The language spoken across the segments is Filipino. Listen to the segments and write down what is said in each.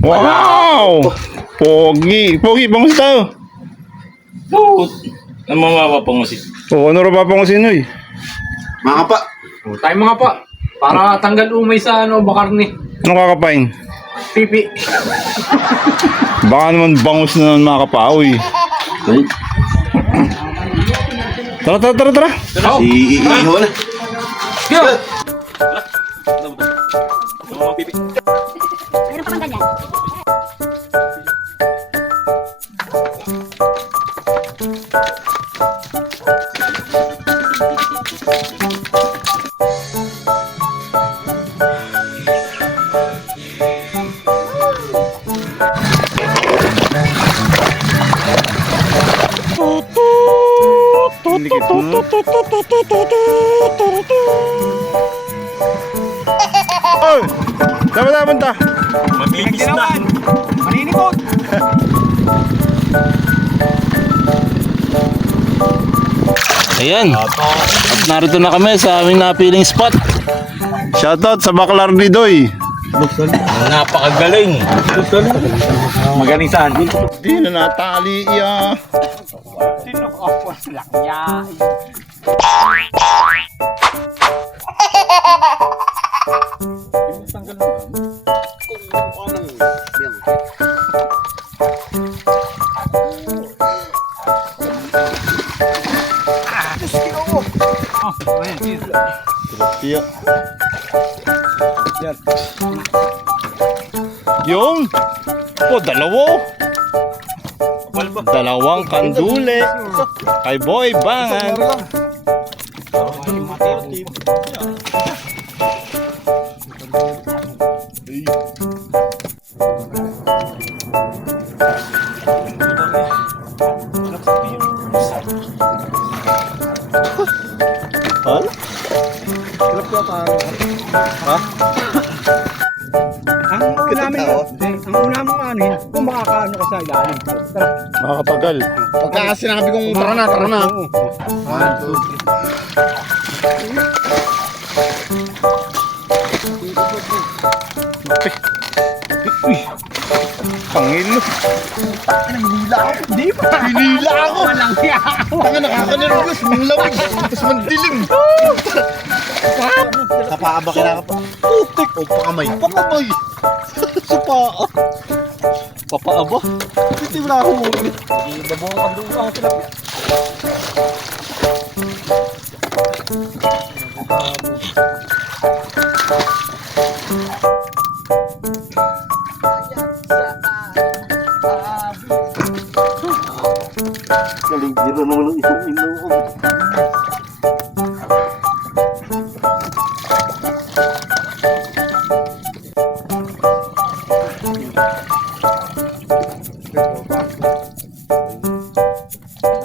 Wow! Pogi! Pogi, pangus tayo. Ang mga papangusin. Oo, ano rin papangusin eh? Mga pa. Tayo mga pa. Para tanggal umay sa bakar ni Ano kakapain? Pipi. Baka naman bangus na naman mga kapaoy. Tara. Si Iho na. Yo! Meron pa bang ganyan? Oy! Saan ba tayo punta? Mabilis na. Maninipot! Ayan. At narito na kami sa aming napiling spot. Shoutout sa Baklar ni Doy. Napakagaling. Magaling saan? Di na natali iya. Sino ako lakya? Iya. Yung. Oh, dalawa. Dalawang kandule. Kay Boy Bangan. Hala? Ang una mong ano yun, kung makakaano ka sa ilalim. Tara. Makakapagal. Pagka sinabi kong tara na. 1, 2. Pangilo. Di ba? Hinila ako. Walang siya. Tanga nakaka-nervous. Ang lamig. Tapos mandilim. Napaaba ka pa. Putik. O pakamay. Pakamay. Sa paa. Papaaba. Hindi mo na ako muli. Babong ka doon ka sila. Galing biro naman ang isang inaw ko.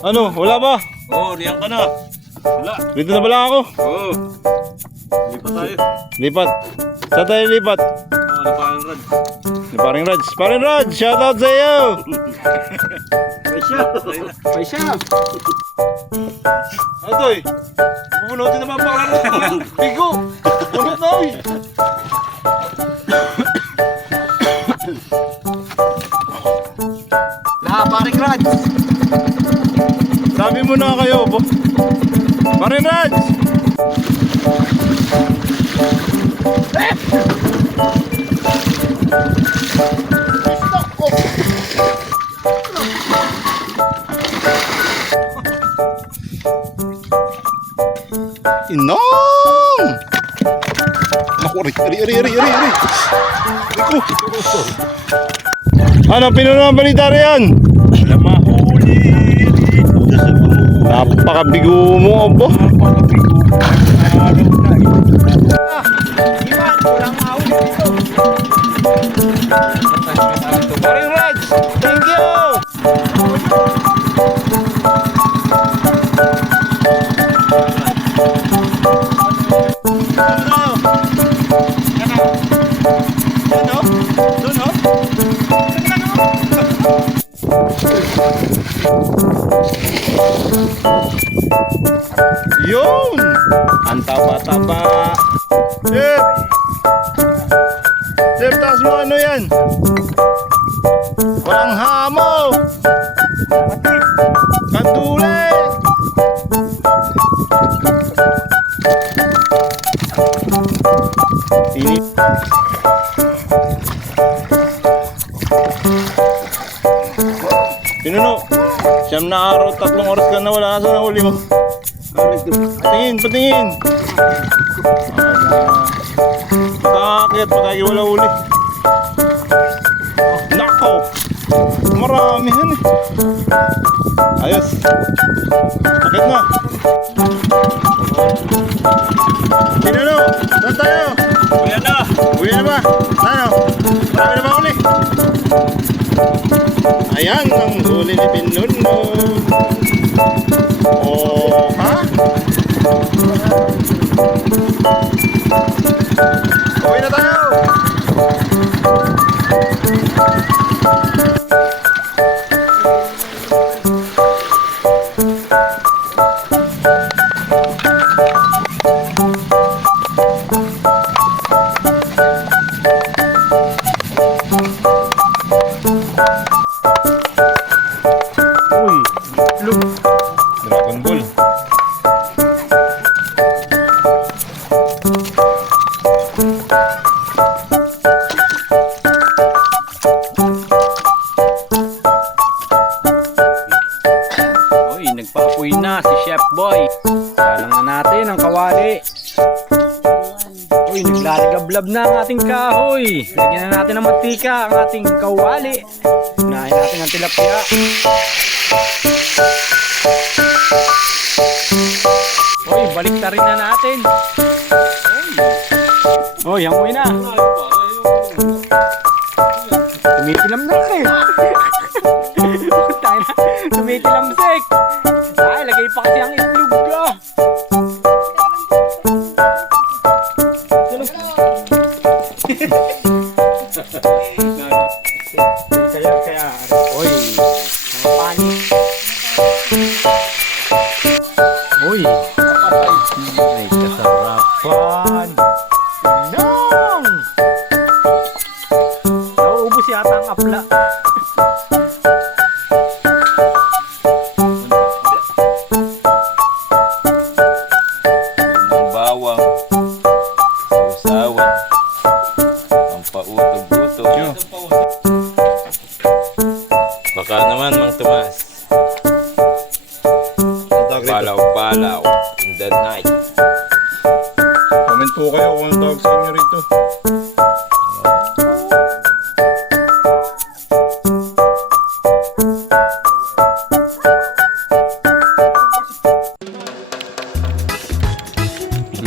Ano? Wala ba? Oo, riyan ka na. Wala. Dito na bala ako. Oo. Lipat tayo. Lipat. Saan tayo lipat? Oo, napakan rad. Ni Paring Raj. Paring Raj, shoutout sa iyo. Paisya. Atoy. Bubunutin naman pa ako. Pigo. Bunot na oy. Paring Rad. Sabi mo na kayo, bo. Paring Raj. Inong! Naku, ari. Iko. Ano, pinuno ang balita riyan? Mahuli. Napakabigo mo, abo. Paring Raj, thank you! Yun! Ang taba-taba. Shit! Sir, taas mo ano yan? Walang hamo! Kandule! Ini. Pinuno, siyam na araw, 3 oras ka na wala. Nasa na huli mo? Patingin, patingin. Pagkakakit, pagkakiwala huli. Nako! Marami yan eh. Ayos. Akit na. Pinuno, saan tayo? Kuya na. Uwi na ba? Ano? Marami na ba huli? Ayan ang huli ni Pinuno. Oh, ha? Uwi na tayo! Uy, Dragon Ball. Uy, nagpaapoy na si Chef Boy. Salang na natin ang kawali. Uy, naglalagablab na ang ating kahoy. Lagyan na natin ng mantika ang ating kawali. Unahin natin ang tilapia. Uy, balik na rin na natin. Uy, hangoy na. Tumitilam na eh. Tayo na, tumitilamsik. Ay, lagay pa kasi ang itlog ka. Kaya, oy, mga panis. Uy, ay kasarapan. Nong! Nauubos yata ang apla. Ang bawang, usawan, ang pautog-utog. Baka naman, Mang Tomas. Palaw-palaw in the night. Comment po kayo kung ang tawag sa inyo rito.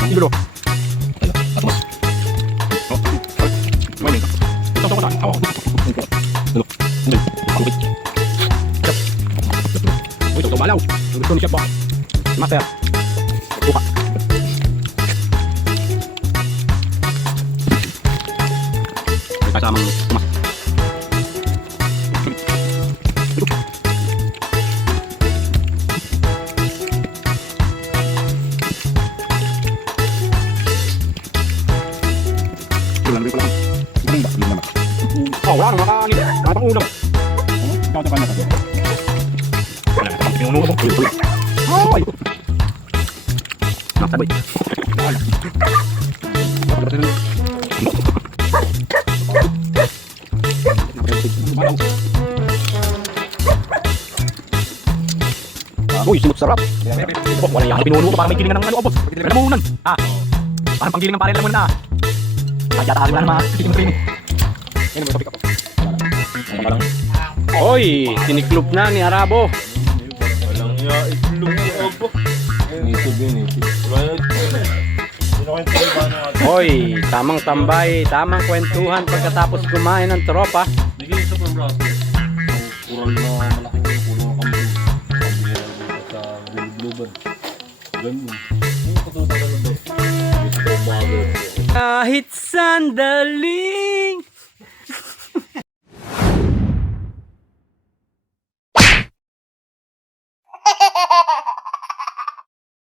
Igulo. Uy, ito malaw. Gusto ni Chef Boy. Master. Buka. May kasamang mas. Oh, wala nang makakangin. Katang ulam. Ikaw ito kanya. Wala nang pinuno mo. Ay. Nakta boy. Uy, simot sarap. Wala yang pinuno ko para may gilingan ng ano, boss. Lamunan. Parang panggiling ng pare lamunan na. Kaya tayo na naman. Yan mo topik ako. Oy, tiniklop na ni Arabo. Walang ya, itlog ni Opo. Native yun, native. Oy, tamang tambay, tamang kwentuhan pagkatapos kumain ng tropa. Bigay ito from Rocky. Kural na malaki yung puno ng kambing. Kambing sa bulubluban. Ganun. Yung katutunan daw. Gusto ko umaga. Kahit sandali